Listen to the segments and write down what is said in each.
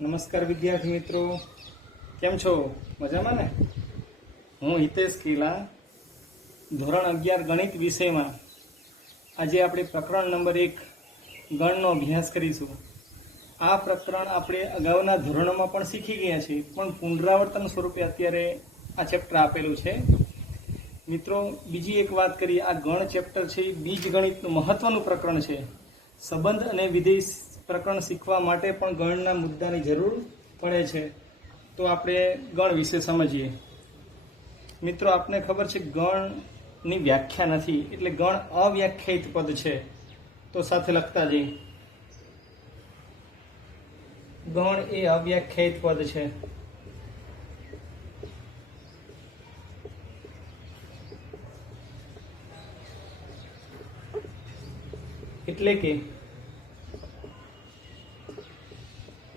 નમસ્કાર વિદ્યાર્થી મિત્રો, કેમ છો? મજામાં ને? હું હિતેશ કિલા, ધોરણ 11 ગણિત વિષયમાં આજે આપણે પ્રકરણ નંબર 1 ગણનો અભ્યાસ કરીશું. આ પ્રકરણ આપણે અગાઉના ધોરણોમાં પણ શીખી ગયા છીએ, પણ પુનરાવર્તન સ્વરૂપે અત્યારે આ ચેપ્ટર આપેલું છે. મિત્રો, બીજી એક વાત કરીએ, આ ગણ ચેપ્ટર છે એ બીજગણિતનું મહત્વનું પ્રકરણ છે. સંબંધ અને વિધેય પ્રકરણ શીખવા માટે પણ ગણના મુદ્દાની જરૂર પડે છે. તો આપણે ગણ વિશે સમજીએ. મિત્રો, આપને ખબર છે ગણની વ્યાખ્યા નથી, એટલે ગણ અવ્યાખ્યાયિત પદ છે. તો સાથે લખતા જઈએ, ગણ એ અવ્યાખ્યાયિત પદ છે. એટલે કે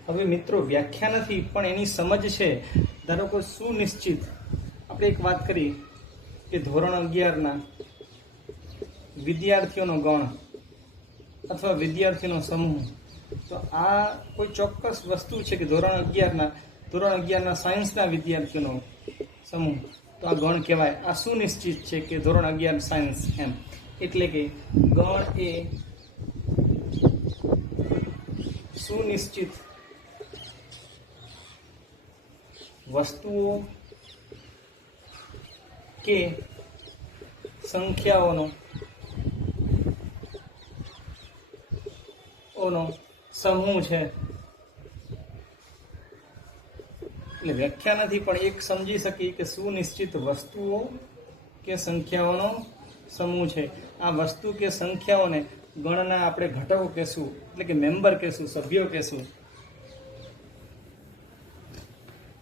હવે મિત્રો વ્યાખ્યા નથી, પણ એની સમજ છે. ધારો કે સુનિશ્ચિત, આપણે એક વાત કરી કે ધોરણ 11ના વિદ્યાર્થીઓનો ગણ અથવા વિદ્યાર્થીનો સમૂહ. તો આ કોઈ ચોક્કસ વસ્તુ છે કે ધોરણ 11ના સાયન્સના વિદ્યાર્થીઓનો સમૂહ, તો આ ગણ કહેવાય. આ સુનિશ્ચિત છે કે ધોરણ 11 સાયન્સ એમ. એટલે કે ગણ એ સુનિશ્ચિત વસ્તુઓ કે સંખ્યાઓનો સમૂહ છે. એટલે વ્યાખ્યા નથી, પણ એક સમજી શકીએ કે સુનિશ્ચિત વસ્તુઓ કે સંખ્યાઓનો સમૂહ છે. આ વસ્તુ કે સંખ્યાઓને ગણના આપણે ઘટકો કહેશું, એટલે કે મેમ્બર કહેશું, સભ્યો કહેશું.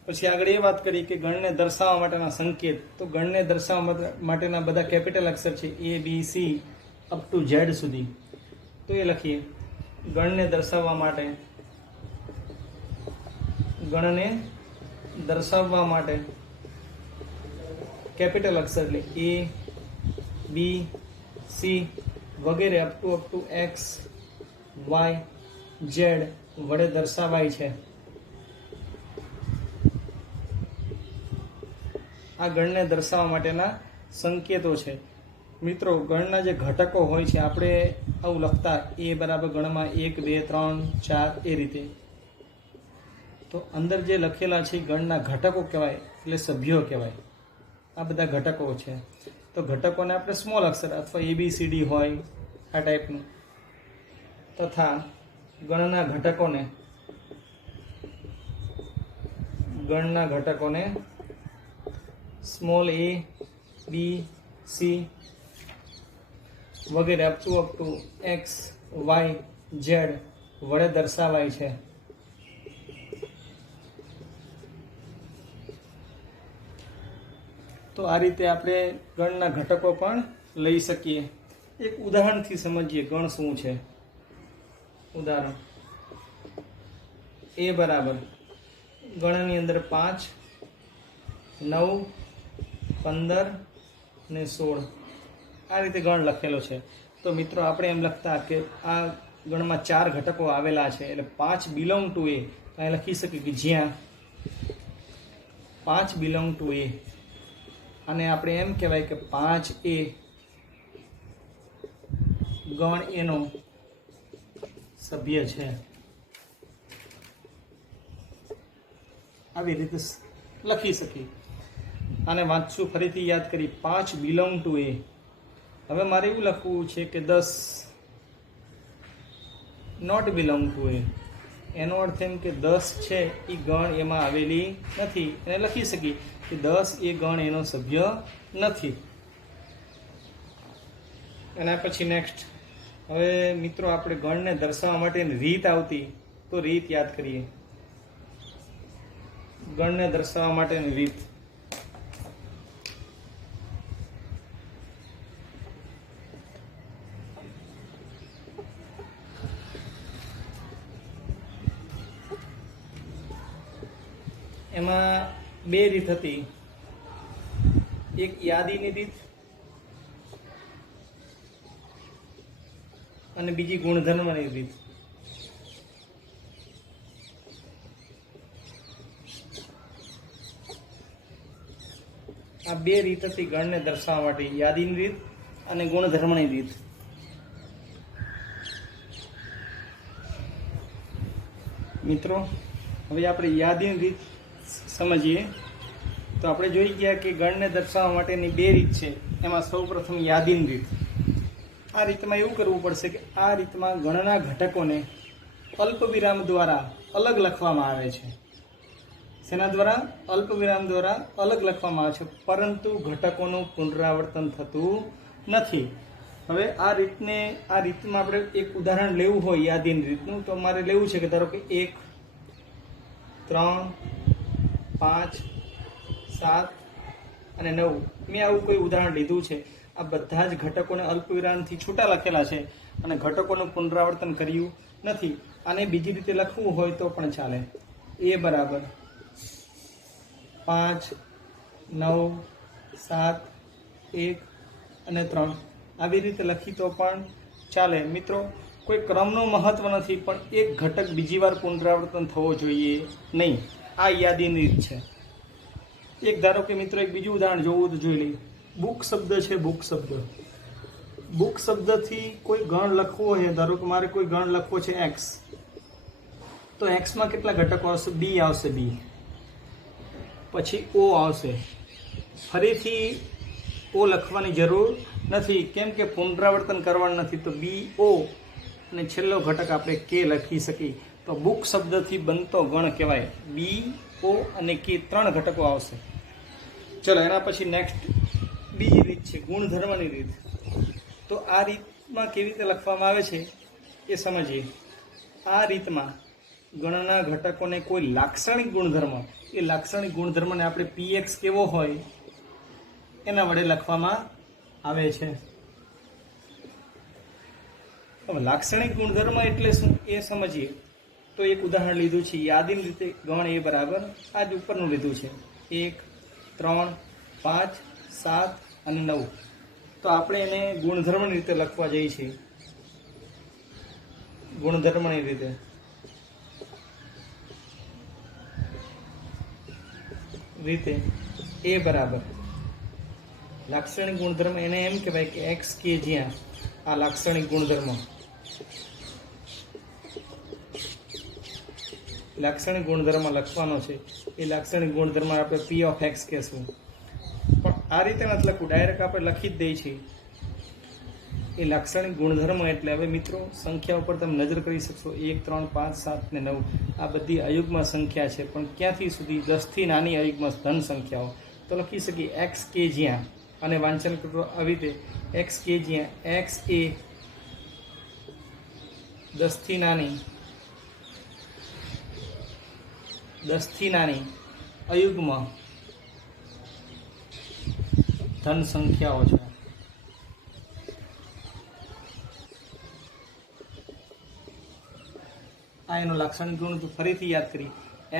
પછી આગળ એ વાત કરી કે ગણને દર્શાવવા માટેના સંકેત. તો ગણને દર્શાવવા માટેના બધા કેપિટલ અક્ષર છે, ABC અપ ટુ Z સુધી. તો એ લખીએ, ગણને દર્શાવવા માટે કેપિટલ અક્ષર એટલે ABC વગેરે up to X, Y, Z વડે દર્શાવાય છે. આ ગણને દર્શાવવા માટેના સંકેતો છે. મિત્રો, ગણના જે ઘટકો હોય છે, આપણે આવું લખતા એ બરાબર ગણમાં 1, 2, 3, 4 એ રીતે. તો અંદર જે લખેલા છે ગણના ઘટકો કહેવાય, એટલે સભ્યો કહેવાય. આ બધા ઘટકો છે. તો ઘટકોને આપણે સ્મોલ અક્ષર અથવા ABCD હોય આ ટાઈપનું, તથા ગણના ઘટકોને સ્મોલ a, b, c વગેરે up to x, y, z વડે દર્શાવાય છે. તો આ રીતે આપણે ગણના ઘટકો પણ લઈ શકીએ. એક ઉદાહરણથી સમજીએ ગણ શું છે. ઉદાહરણ a બરાબર ગણની અંદર 5, 9, 15 ને 16 આ રીતે ગણ લખેલો છે. તો મિત્રો આપણે એમ લખતા કે આ ગણમાં 4 ઘટકો આવેલા છે, એટલે 5 બિલોંગ ટુ એ. અહીં લખી શકીએ કે જ્યાં 5 બિલોંગ ટુ એ. અને આપણે એમ કહેવાય કે 5A ગણ એનો સભ્ય છે. આવી રીતે લખી શકીએ. આને વાંચશું, ફરીથી યાદ કરી. 5 બિલોંગ ટુ એ. હવે મારે એવું લખવું છે કે 10 નોટ બિલોંગ ટુ એ. એનો અર્થ એમ કે 10 છે એ ગણ એમાં આવેલી નથી. એને લખી શકીએ કે 10 એ ગણ એનો સભ્ય નથી. એના પછી નેક્સ્ટ. હવે મિત્રો, આપણે ગણને દર્શાવવા માટેની રીત આવતી, તો રીત યાદ કરીએ. ગણને દર્શાવવા માટેની રીત. એમાં 2 રીત હતી. એક યાદીની રીત અને બીજી ગુણધર્મની રીત. આ બે રીત હતી ગણને દર્શાવવા માટે, યાદીની રીત અને ગુણધર્મની રીત. મિત્રો હવે આપણે યાદીની રીત સમજીએ. તો આપણે જોઈ ગયા કે ગણને દર્શાવવા માટેની બે રીત છે. એમાં સૌ પ્રથમ યાદીની રીત. આ રીતમાં એવું કરવું પડશે કે આ રીતમાં ગણના ઘટકોને અલ્પવિરામ દ્વારા અલગ લખવામાં આવે છે. શેના દ્વારા? અલ્પવિરામ દ્વારા અલગ લખવામાં આવે છે, પરંતુ ઘટકોનું પુનરાવર્તન થતું નથી. હવે આ રીતમાં આપણે એક ઉદાહરણ લેવું હોય યાદીની રીતનું, તો મારે લેવું છે કે ધારો કે 1, 3, 5, 7 અને 9. મેં આવું કોઈ ઉદાહરણ લીધું છે. આ બધા જ ઘટકોને અલ્પવિરામથી છૂટા લખેલા છે અને ઘટકોનું પુનરાવર્તન કર્યું નથી. આને બીજી રીતે લખવું હોય તો પણ ચાલે. A બરાબર 5, 9, 7, 1 અને 3 આવી રીતે લખી તો પણ ચાલે. મિત્રો કોઈ ક્રમનું મહત્વ નથી, પણ એક ઘટક બીજી વાર પુનરાવર્તન થવો જોઈએ નહીં. આ યાદીની રીત છે. એક ધારો કે મિત્રો એક બીજું ઉદાહરણ જોવું તો જોઈ લઈએ. બુક શબ્દ છે. બુક શબ્દથી કોઈ ગણ લખવો હોય, ધારો કે મારે કોઈ ગણ લખવો છે x, તો એક્સમાં કેટલા ઘટકો આવશે? બી આવશે, બી પછી ઓ આવશે. ફરીથી ઓ લખવાની જરૂર નથી, કેમ કે પુનરાવર્તન કરવાનું નથી. તો બી ઓ અને છેલ્લો ઘટક આપણે કે લખી શકીએ. તો બુક શબ્દથી બનતો ગણ કહેવાય. બી, ઓ અને કે 3 ઘટકો આવશે. ચલો એના પછી નેક્સ્ટ બીજી રીત છે ગુણધર્મની રીત. તો આ રીતમાં કેવી રીતે લખવામાં આવે છે એ સમજીએ. આ રીતમાં ગણના ઘટકોને કોઈ લાક્ષણિક ગુણધર્મ, એ લાક્ષણિક ગુણધર્મને આપણે px કેવો હોય એના વડે લખવામાં આવે છે. હવે લાક્ષણિક ગુણધર્મ એટલે શું એ સમજીએ. તો એક ઉદાહરણ લીધું છે યાદીની રીતે. ગણ A બરાબર આ જ ઉપરનું લીધું છે 1, 3, 5, 7 અને 9. તો આપણે એને ગુણધર્મની રીતે લખવા જઈએ છીએ. ગુણધર્મની રીતે A બરાબર લાક્ષણિક ગુણધર્મ, એને એમ કહેવાય કે x કે જ્યાં આ લાક્ષણિક ગુણધર્મ લખવાનો છે. એ લાક્ષણિક ગુણધર્મ આપણે p of x કહેશું. પણ આ રીતે નથી લખવું, ડાયરેક્ટ આપણે લખી જ દઈએ છીએ. એ લાક્ષણિક ગુણધર્મ એટલે હવે મિત્રો સંખ્યા ઉપર તમે નજર કરી શકશો. 1, 3, 5, 7 ને 9 આ બધી અયુગ્મ સંખ્યા છે, પણ ક્યાંથી સુધી? 10 થી નાની અયુગ્મ ધન સંખ્યાઓ. તો લખી શકીએ x કે જ્યાં, અને વાંચન કરો આવી રીતે x કે જ્યાં x એ 10 થી નાની અયુગ્મ ધન સંખ્યાઓ છે. આ એનો લાક્ષણિક ગુણ ફરીથી યાદ કરી.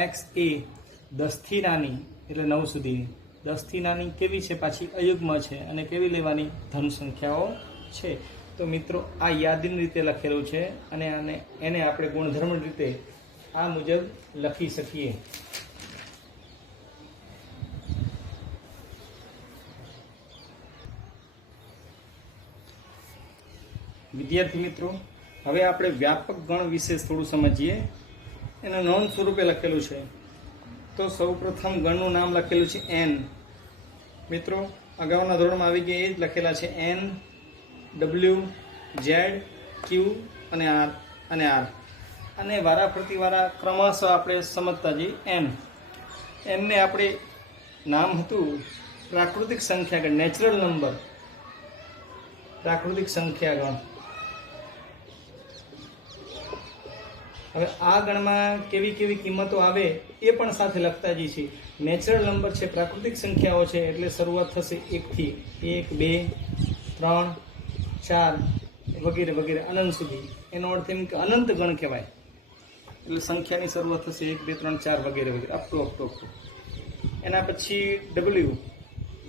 x એ 10 થી નાની એટલે 9 સુધી 10 થી નાની કેવી છે? પાછી અયુગ્મ છે, અને કેવી લેવાની? ધન સંખ્યાઓ છે. તો મિત્રો આ યાદીની રીતે લખેલું છે, અને એને આપણે ગુણધર્મ રીતે આ મુજબ લખી શકીએ. વિદ્યાર્થી મિત્રો, હવે આપણે વ્યાપક ગણ વિશે થોડું સમજીએ. એના નોંધ સ્વરૂપે લખેલું છે. તો સૌ પ્રથમ ગણનું નામ લખેલું છે n. મિત્રો અગાઉના ધોરણમાં આવી ગયા એ જ લખેલા છે n, w, z, q અને r. અને વારાફરતી ક્રમશઃ આપણે સમજતા જઈએ. n ને આપણે નામ હતું પ્રાકૃતિક સંખ્યાગણ, નેચરલ નંબર, પ્રાકૃતિક સંખ્યાગણ. હવે આ ગણમાં કેવી કેવી કિંમતો આવે એ પણ સાથે લખતા જઈએ છીએ. નેચરલ નંબર છે, પ્રાકૃતિક સંખ્યાઓ છે, એટલે શરૂઆત થશે 1 થી 1, 2, 3, 4 વગેરે વગેરે અનંત સુધી. એનો અર્થ એમ કે અનંત ગણ કહેવાય. એટલે સંખ્યાની શરૂઆત થશે 1, 2, 3, 4 વગેરે વગેરે અપ ટુ. એના પછી W,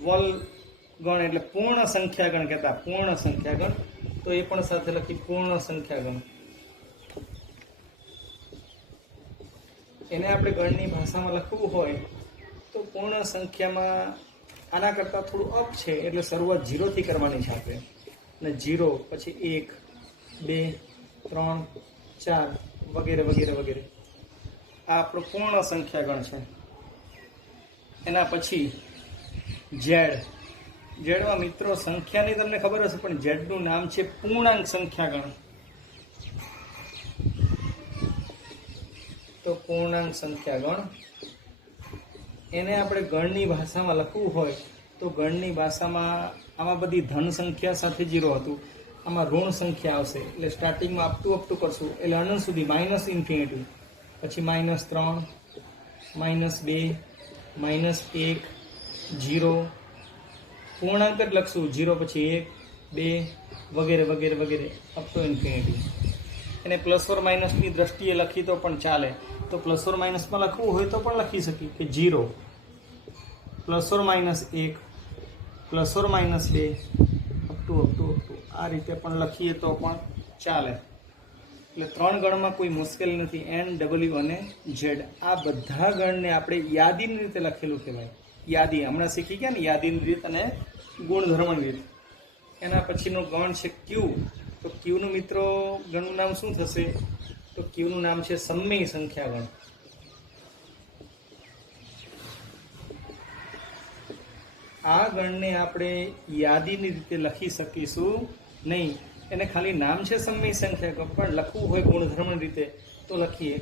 વલ ગણ એટલે પૂર્ણ સંખ્યાગણ કહેતા, પૂર્ણ સંખ્યાગણ. તો એ પણ સાથે લખી પૂર્ણ સંખ્યાગણ. એને આપણે ગણની ભાષામાં લખવું હોય તો પૂર્ણ સંખ્યામાં આના કરતાં થોડું અપ છે એટલે શરૂઆત 0 થી કરવાની છે આપણે. અને 0 પછી 1 2 3 4 વગેરે વગેરે વગેરે. આ આપણો પૂર્ણ સંખ્યાગણ છે. એના પછી ઝેડમાં મિત્રો સંખ્યાની તમને ખબર હશે, પણ ઝેડનું નામ છે પૂર્ણાંક સંખ્યાગણ. તો પૂર્ણાંક સંખ્યાગણ એને આપણે ગણની ભાષામાં લખવું હોય તો ગણની ભાષામાં આમાં બધી ધન સંખ્યા સાથે 0 હતું, આમાં ઋણ સંખ્યા આવશે. એટલે સ્ટાર્ટિંગમાં અપટુ કરશું એટલે અનંત સુધી માઇનસ ઇન્ફિનિટી, પછી -3 -2 -1 0. પૂર્ણાંક જ લખશું, 0 પછી 1 2 વગેરે વગેરે વગેરે અપ ટુ ઇન્ફિનિટી. એને પ્લસ ઓર માઇનસની દ્રષ્ટિએ લખી તો પણ ચાલે. તો પ્લસ ઓર માઇનસમાં લખવું હોય તો પણ લખી શકીએ કે 0 plus or minus 1 plus or minus 2 up to આ રીતે પણ લખીએ તો પણ ચાલે. એટલે 3 ગણમાં કોઈ મુશ્કેલ નથી. N, W અને Z આ બધા ગણને આપણે યાદીની રીતે લખેલું કહેવાય. યાદી હમણાં શીખી ગયા ને, યાદીની રીત અને ગુણધર્મની રીત. એના પછીનું ગણ છે Q. તો Qનું મિત્રો ગણનું નામ શું થશે? તો Qનું નામ છે સમય સંખ્યાગણ. આ ગણને આપણે યાદીની રીતે લખી શકીશું નહીં. એને ખાલી નામ છે સમય સંખ્યાગણ, પણ લખવું હોય ગુણધર્મની રીતે તો લખીએ.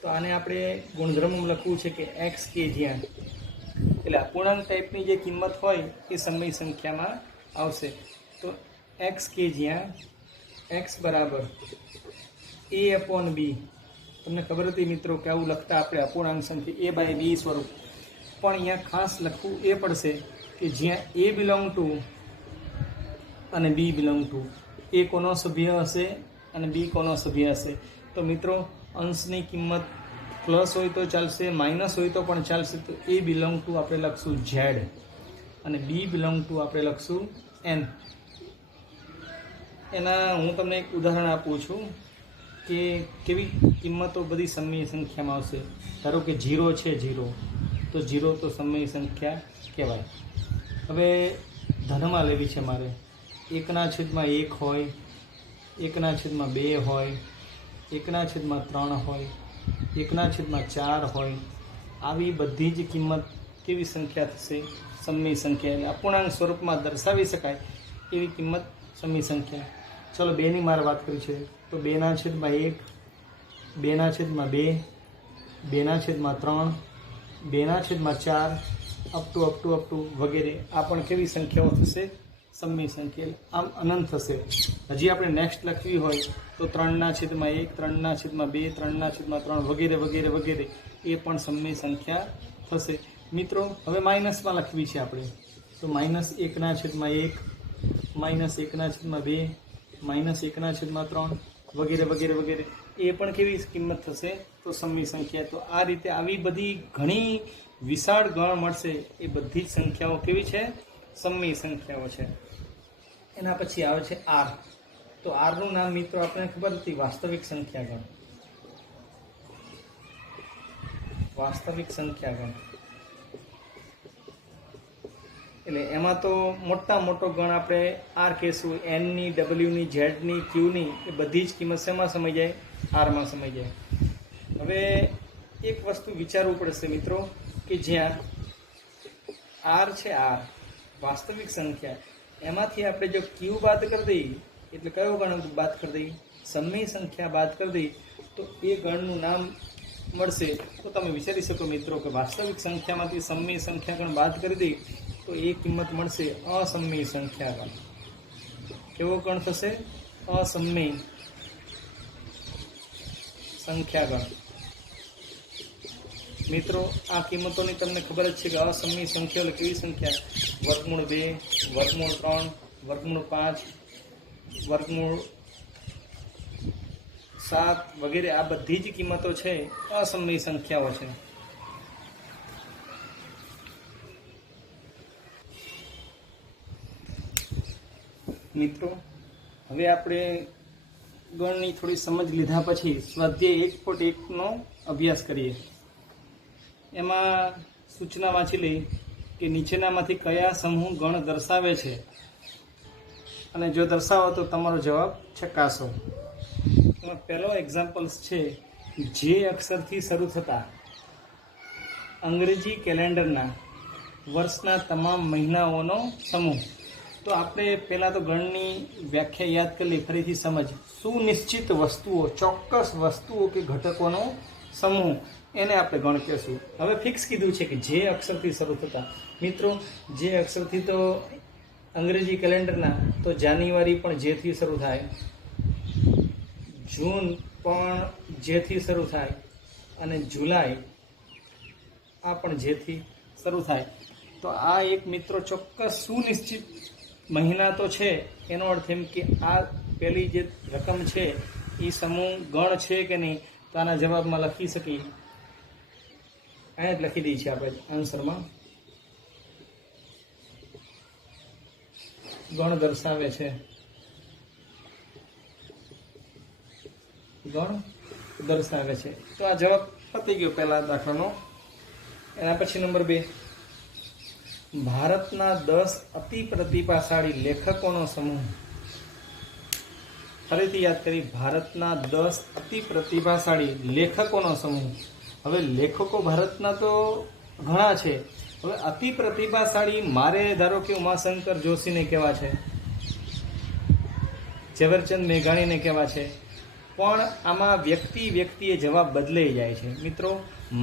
તો આને આપણે ગુણધર્મમાં લખવું છે કે x કે જ્યાં, એટલે અપૂર્ણાંક ટાઈપની જે કિંમત હોય એ સમય સંખ્યામાં આવશે. તો x કે જ્યાં x બરાબર a/b. તમને ખબર હતી મિત્રો કે આવું લખતા આપણે અપૂર્ણાંક સંખ્યા a/b સ્વરૂપ. પણ અહીંયા ખાસ લખવું એ પડશે કે જ્યાં a બિલોંગ ટુ અને b બિલોંગ ટુ. a કોનો સભ્ય હશે અને b કોનો સભ્ય હશે. તો મિત્રો અંશની કિંમત પ્લસ હોય તો ચાલશે, માઇનસ હોય તો પણ ચાલશે. તો a બિલોંગ ટુ આપણે લખશું z અને b બિલોંગ ટુ આપણે લખશું n. એના હું તમને એક ઉદાહરણ આપું છું કે કેવી કિંમતો બધી સમય સંખ્યામાં આવશે. ધારો કે 0 છે, 0 તો 0 તો સમય સંખ્યા કહેવાય. હવે ધનમાં લેવી છે મારે. 1/1 હોય, 1/2 હોય, 1/3 હોય, 1/4 હોય. આવી બધી જ કિંમત કેવી સંખ્યા થશે? સમય સંખ્યા. એટલે અપૂર્ણાંક સ્વરૂપમાં દર્શાવી શકાય એવી કિંમત સમય સંખ્યા. ચલો 2ની મારે વાત કરી છે તો 2/1, 2/2, 2/3, 2/4 અપ ટુ વગેરે. આ પણ કેવી સંખ્યાઓ થશે? સમય સંખ્યા. આમ અનંત થશે. હજી આપણે નેક્સ્ટ લખવી હોય તો 3/1, 3/2, 3/3 વગેરે વગેરે વગેરે એ પણ સમય સંખ્યા થશે. મિત્રો હવે માઇનસમાં લખવી છે આપણે તો -1/1, -1/2, -1/3 વગેરે વગેરે વગેરે એ પણ કેવી કિંમત થશે? તો સમય સંખ્યા. તો આ રીતે આવી બધી ઘણી વિશાળ ગણ મળશે. એ બધી જ સંખ્યાઓ કેવી છે? સમય સંખ્યાઓ છે. એના પછી આવે છે R. તો R નું નામ મિત્રો આપણને ખબર હતી, વાસ્તવિક સંખ્યાગણ. વાસ્તવિક સંખ્યાગણ એટલે એમાં તો મોટો ગણ આપણે R કહેશું. N ની, W ની, Z ની, Q ની એ બધી જ કિંમત શેમાં સમાઈ જાય? R માં સમાઈ જાય. હવે એક વસ્તુ વિચારવું પડશે મિત્રો કે જ્યાં R છે, R વાસ્તવિક સંખ્યા, એમાંથી આપણે જો Q બાદ કરી દઈએ એટલે કયો ગણ બાદ કરી દઈએ? સમય સંખ્યા બાદ કરી દઈએ તો એ ગણનું નામ મળશે. તો તમે વિચારી શકો મિત્રો કે વાસ્તવિક સંખ્યામાંથી સમય સંખ્યાગણ બાદ કરી દઈએ તો એ કિંમત મળશે અસમય સંખ્યાગણ. કેવો ગણ થશે? અસમય સંખ્યાગણ. મિત્રો આ કિંમતોની તમને ખબર જ છે કે અસમય સંખ્યા એટલે કેવી સંખ્યા? √2, √3, √5, √7 વગેરે આ બધી જ કિંમતો છે અસમય સંખ્યાઓ છે. મિત્રો હવે આપણે ગણની થોડી સમજ લીધા પછી સ્વાધ્યાય 1.1 નો અભ્યાસ કરીએ. એમાં સૂચના વાંચી લઈ કે નીચેનામાંથી કયા સમૂહ ગણ દર્શાવે છે, અને જો દર્શાવો તો તમારો જવાબ ચકાસો. એમાં પહેલો એક્ઝામ્પલ્સ છે જે અક્ષરથી શરૂ થતા અંગ્રેજી કેલેન્ડરના વર્ષના તમામ મહિનાઓનો સમૂહ. તો આપણે પહેલાં તો ગણની વ્યાખ્યા યાદ કરી લઈએ, ફરીથી સમજ. સુનિશ્ચિત વસ્તુઓ, ચોક્કસ વસ્તુઓ કે ઘટકોનો સમૂહ, એને આપણે ગણ કહેશું. હવે ફિક્સ કીધું છે કે જે અક્ષરથી શરૂ થતા. મિત્રો, જે અક્ષરથી તો અંગ્રેજી કેલેન્ડરના તો જાન્યુઆરી પણ જેથી શરૂ થાય, જૂન પણ જેથી શરૂ થાય, અને જુલાઈ આ પણ જેથી શરૂ થાય. તો આ એક મિત્રો ચોક્કસ સુનિશ્ચિત મહિના તો છે. એનો અર્થ એમ કે આ પેલી જે રકમ છે એ સમૂહ ગણ છે કે નહીં, તો આના જવાબમાં લખી શકીએ. અહીંયા જ લખી દઈએ છીએ આપણે આન્સરમાં, ગણ દર્શાવે છે, ગણ દર્શાવે છે. તો આ જવાબ પતી ગયો પહેલા દાખલાનો. એના પછી નંબર 2, ભારતના 10 અતિ પ્રતિભાશાળી લેખકોનો સમૂહ. ફરીથી યાદ કરી, ભારતના 10 અતિ પ્રતિભાશાળી લેખકોનો સમૂહ. હવે લેખકો ભારતના તો ઘણા છે, હવે અતિ પ્રતિભાશાળી મારે ધારો કે ઉમાશંકર જોશીને કહેવા છે, ઝવેરચંદ મેઘાણીને કહેવા છે, પણ આમાં વ્યક્તિએ જવાબ બદલાઈ જાય છે. મિત્રો,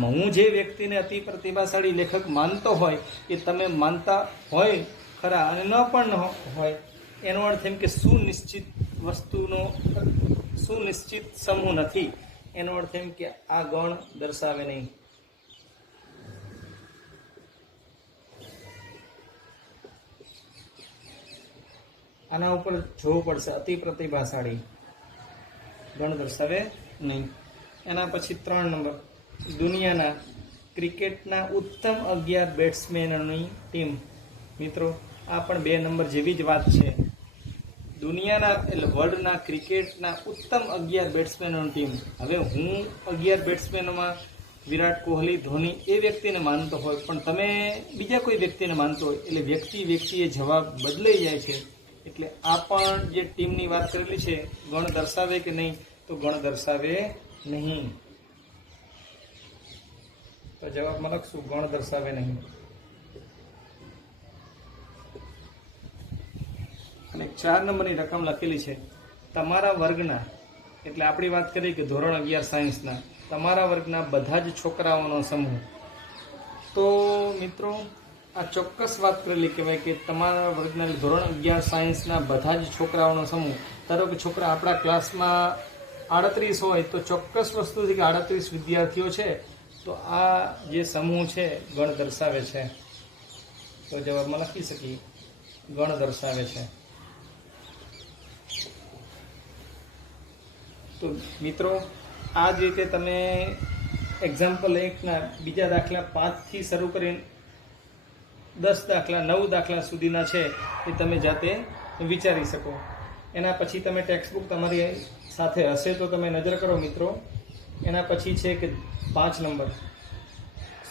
હું જે વ્યક્તિને અતિ પ્રતિભાશાળી લેખક માનતો હોય એ તમે માનતા હોય ખરા, અને ન પણ હોય. એનો અર્થ એમ કે સુનિશ્ચિત વસ્તુનો સુનિશ્ચિત સમૂહ નથી. એનો અર્થ એમ કે આ ગણ દર્શાવે નહીં. આના ઉપર જોવું પડશે, અતિ પ્રતિભાશાળી ગણ દર્શાવે નહીં. એના પછી 3 નંબર, દુનિયાના ક્રિકેટના ઉત્તમ 11 બેટ્સમેનોની ટીમ. મિત્રો, આ પણ 2 નંબર જેવી જ વાત છે. દુનિયાના એટલે વર્લ્ડના ક્રિકેટના ઉત્તમ 11 બેટ્સમેનોની ટીમ. હવે હું 11 બેટ્સમેનોમાં વિરાટ કોહલી, ધોની એ વ્યક્તિને માનતો હોય, પણ તમે બીજા કોઈ વ્યક્તિને માનતો હોય, એટલે વ્યક્તિએ જવાબ બદલાઈ જાય છે. એટલે આ પણ જે ટીમની વાત કરેલી છે, ગણ દર્શાવે કે નહીં, તો ગણ દર્શાવે નહીં. તો જવાબમાં લખશું ગણ દર્શાવે નહીં. અને 4 નંબરની રકમ લખેલી છે, તમારા વર્ગના, એટલે આપણી વાત કરીએ કે ધોરણ 11 સાયન્સના, તમારા વર્ગના બધા જ છોકરાઓનો સમૂહ. તો મિત્રો, આ ચોક્કસ વાત કરેલી કહેવાય કે તમારા વર્ગના ધોરણ 11 સાયન્સના બધા જ છોકરાઓનો સમૂહ. ધારો કે છોકરા આપણા ક્લાસમાં 38 હોય, તો ચોક્કસ વસ્તુ છે કે 38 વિદ્યાર્થીઓ છે, તો આ જે સમૂહ છે ગણ દર્શાવે છે. તો જવાબમાં લખી શકીએ, ગણ દર્શાવે છે. તો મિત્રો, આ જ રીતે તમે એક્ઝામ્પલ 1ના બીજા દાખલા 5થી શરૂ કરીને 10 દાખલા 9 દાખલા સુધીના છે એ તમે જાતે વિચારી શકો. એના પછી તમે ટેક્સ્ટબુક તમારી સાથે હશે તો તમે નજર કરો મિત્રો. એના પછી છે કે 5 નંબર,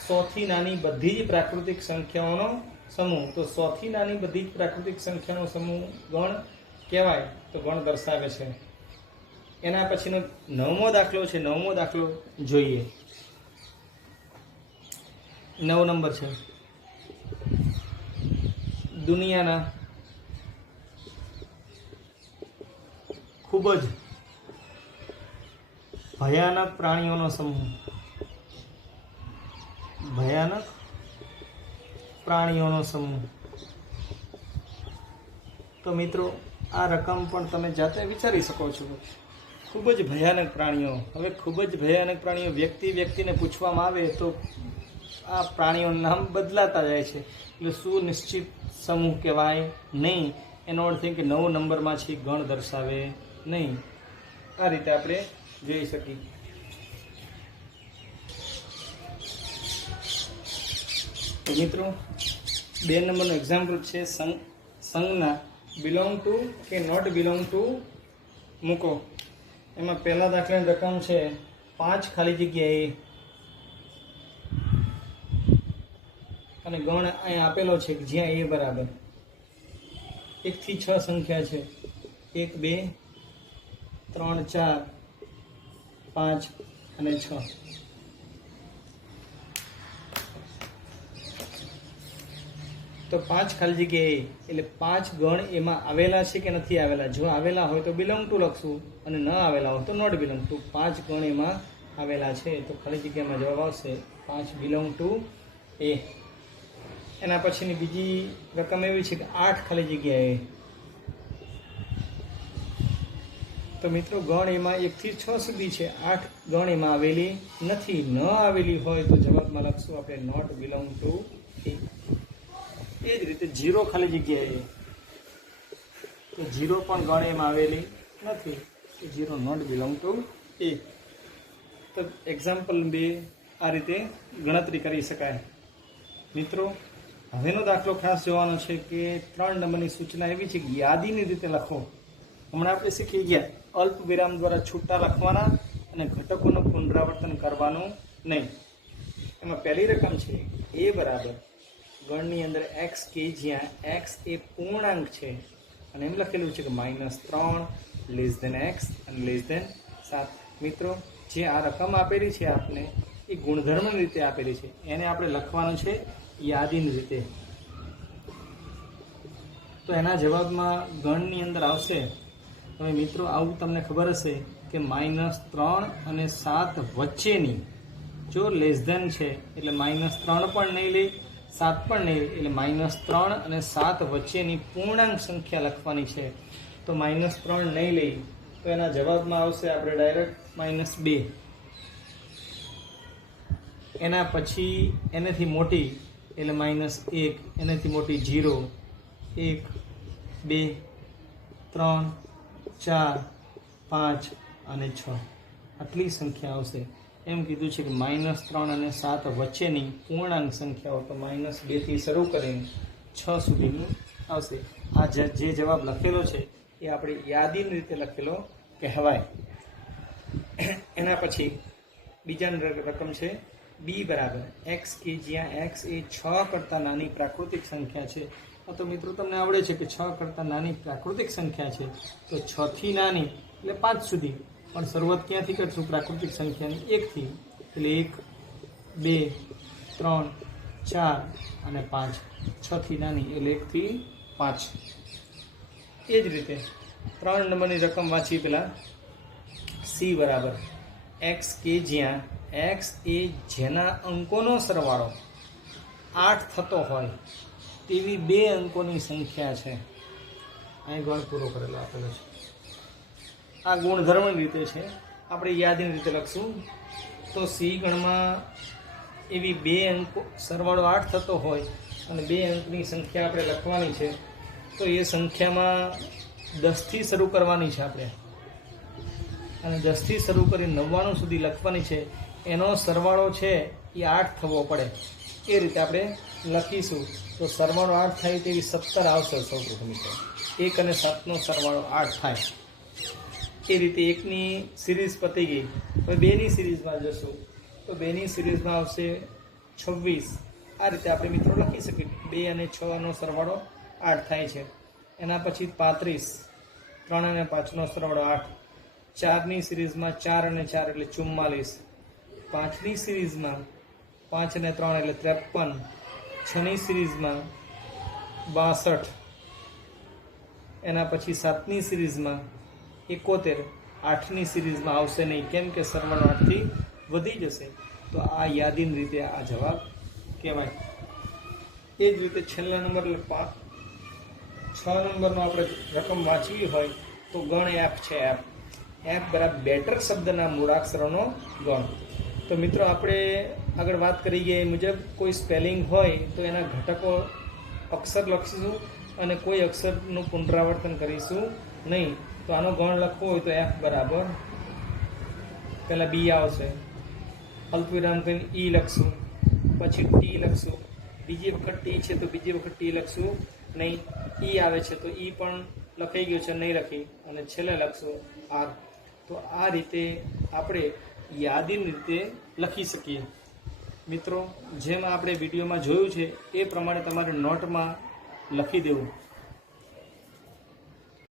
100થી નાની બધી જ પ્રાકૃતિક સંખ્યાઓનો સમૂહ. તો 100થી નાની બધી જ પ્રાકૃતિક સંખ્યાનો સમૂહ ગણ કહેવાય, તો ગણ દર્શાવે છે. એના પછીનો 9મો દાખલો છે. 9મો દાખલો જોઈએ. 9 નંબર છે, દુનિયાના ખૂબ જ ભયાનક પ્રાણીઓનો સમૂહ. ભયાનક પ્રાણીઓનો સમૂહ. તો મિત્રો, આ રકમ પણ તમે જાતે વિચારી શકો છો. ખૂબ જ ભયાનક પ્રાણીઓ. હવે ખૂબ જ ભયાનક પ્રાણીઓ વ્યક્તિને પૂછવામાં આવે તો આ પ્રાણીઓનું નામ બદલાતા જાય છે. એટલે સુનિશ્ચિત સમૂહ કહેવાય નહીં. એનો અર્થ એ કે 9 નંબરમાં છે ગણ દર્શાવે નહીં. આ રીતે આપણે જોઈ શકીએ. તો મિત્રો, 2 નંબરનો એક્ઝામ્પલ છે સંજ્ઞા બિલોંગ ટુ કે નોટ બિલોંગ ટુ મૂકો. એમાં પહેલા દાખલાની રકમ છે 5 ખાલી જગ્યાએ અને ગણ અહીં આપેલો છે કે જ્યાં એ બરાબર 1 થી 6 સંખ્યા છે, 1 2 3 4 5 અને 6. તો 5 ખાલી જગ્યાએ એટલે 5 ગણ એમાં આવેલા છે કે નથી આવેલા. જો આવેલા હોય તો બિલોંગ ટુ લખશું અને ન આવેલા હોય તો નોટ બિલોંગ ટુ. 5 ગણ એમાં આવેલા છે તો ખાલી જગ્યામાં જવાબ આવશે 5 બિલોંગ ટુ એ. એના પછીની બીજી રકમ એવી છે કે 8 ખાલી જગ્યાએ. તો મિત્રો ગણ એમાં 1 થી 6 સુધી છે, 8 ગણ એમાં આવેલી નથી. ન આવેલી હોય તો જવાબમાં લખશું આપણે નોટ બિલોંગ ટુ એ. એ જ રીતે 0 ખાલી જગ્યાએ, તો 0 પણ ગણ એમાં આવેલી નથી, તો 0 નોટ બિલોંગ ટુ એ. તો એક્ઝામ્પલ 2 આ રીતે ગણતરી કરી શકાય. મિત્રો હવેનો દાખલો ખાસ જોવાનો છે કે 3 નંબરની સૂચના એવી છે કે યાદીની રીતે લખો. હમણાં આપણે શીખી ગયા અલ્પ વિરામ દ્વારા છૂટા લખવાના અને ઘટકોનું પુનરાવર્તન કરવાનું નહીં. એમાં પહેલી રકમ છે એ બરાબર ગણની અંદર એક્સ કે જ્યાં એક્સ એ પૂર્ણાંક છે અને એમ લખેલું છે કે -3 લેસ ધેન એક્સ અને લેસ ધેન 7. મિત્રો જે આ રકમ આપેલી છે આપને એ ગુણધર્મની રીતે આપેલી છે, એને આપણે લખવાનું છે યાદીની રીતે. તો એના જવાબમાં ગણની અંદર આવશે. હવે મિત્રો આવું તમને ખબર હશે કે -3 અને 7 વચ્ચેની જો લેસ ધેન છે એટલે -3 પણ નહીં લે 7 પણ નહીં, એટલે -3 અને 7 વચ્ચેની પૂર્ણાંક સંખ્યા લખવાની છે. તો -3 નહીં લઈ તો એના જવાબમાં આવશે આપણે ડાયરેક્ટ -2. એના પછી એનાથી મોટી એટલે -1, એનાથી મોટી 0, 1 2 3 4 5 અને 6 આટલી સંખ્યા આવશે. એમ કીધું છે કે -3 અને 7 વચ્ચેની પૂર્ણાંક સંખ્યાઓ, તો -2 થી શરૂ કરીને 6 સુધીનું આવશે. આ જે જવાબ લખેલો છે એ આપણે યાદીની રીતે લખેલો કહેવાય. એના પછી બીજાની રકમ છે બી બરાબર એક્સ કે જ્યાં એક્સ એ 6 કરતાં નાની પ્રાકૃતિક સંખ્યા છે. તો મિત્રો તમને આવડે છે કે 6 કરતાં નાની પ્રાકૃતિક સંખ્યા છે, તો 6 થી નાની એટલે 5 સુધી. પણ શરૂઆત ક્યાંથી કરશું પ્રાકૃતિક સંખ્યાની? 1 થી. એટલે 1 2 3 4 અને 5. 6 થી નાની એટલે 1 થી 5. એ જ રીતે 3 નંબરની રકમ વાંચી પહેલાં સી બરાબર એક્સ કે જ્યાં એક્સ એ જેના અંકોનો સરવાળો 8 થતો હોય તેવી 2 અંકોની સંખ્યા છે. અહીં ગણ પૂરો કરેલો આપેલો છે. આ ગુણધર્મની રીતે છે, આપણે યાદીની રીતે લખશું. તો સી ગણમાં એવી 2 અંકો સરવાળો 8 થતો હોય અને 2 અંકની સંખ્યા આપણે લખવાની છે. તો એ સંખ્યામાં 10 થી શરૂ કરવાની છે આપણે, અને 10 થી શરૂ કરી 99 સુધી લખવાની છે. એનો સરવાળો છે એ 8 થવો પડે, એ રીતે આપણે લખીશું. તો સરવાળો 8 થાય તેવી 17 આવશે. સૌ પ્રથમ 1 અને 7નો સરવાળો 8 થાય. એ રીતે 1ની સિરીઝ પતી ગઈ. હવે 2ની સિરીઝમાં જશું તો 2ની સિરીઝમાં આવશે 26. આ રીતે આપણે મિત્રો લખી શકીએ. 2 અને 6નો સરવાળો 8 થાય છે. એના પછી 35, 3 અને 5નો સરવાળો 8. 4ની સિરીઝમાં 4 અને 4 એટલે 44. 5ની સિરીઝમાં 5 અને 3 એટલે 53. 6ની સિરીઝમાં 62. એના પછી 7ની સિરીઝમાં 71. 8ની સિરીઝમાં આવશે નહીં, કેમ કે સરવાળો 8 થી વધી જશે. તો આ યાદીની રીતે આ જવાબ કહેવાય. એ જ રીતે છેલ્લા નંબર 6 નંબરનો આપણે રકમ વાંચવી હોય તો ગણ એફ છે. એફ બરાબર બેટર શબ્દના મૂળાક્ષરોનો ગણ. તો મિત્રો આપણે આગળ વાત કરી ગયા એ મુજબ કોઈ સ્પેલિંગ હોય તો એના ઘટકો અક્ષર લખીશું અને કોઈ અક્ષરનું પુનરાવર્તન કરીશું નહીં. તો આનો ગણ લખવો હોય તો એફ બરાબર પહેલાં બી આવશે, અલ્પવિરામ કરીને ઈ લખશું, પછી ટી લખશું, બીજી વખત ટી છે તો બીજી વખત ટી લખશું નહીં. ઈ આવે છે તો ઈ પણ લખાઈ ગયું છે, નહીં લખી, અને છેલ્લે લખશું આર. તો આ રીતે આપણે યાદીની રીતે લખી શકીએ. મિત્રો જેમ આપણે વિડીયોમાં જોયું છે એ પ્રમાણે તમારે નોટમાં લખી દેવું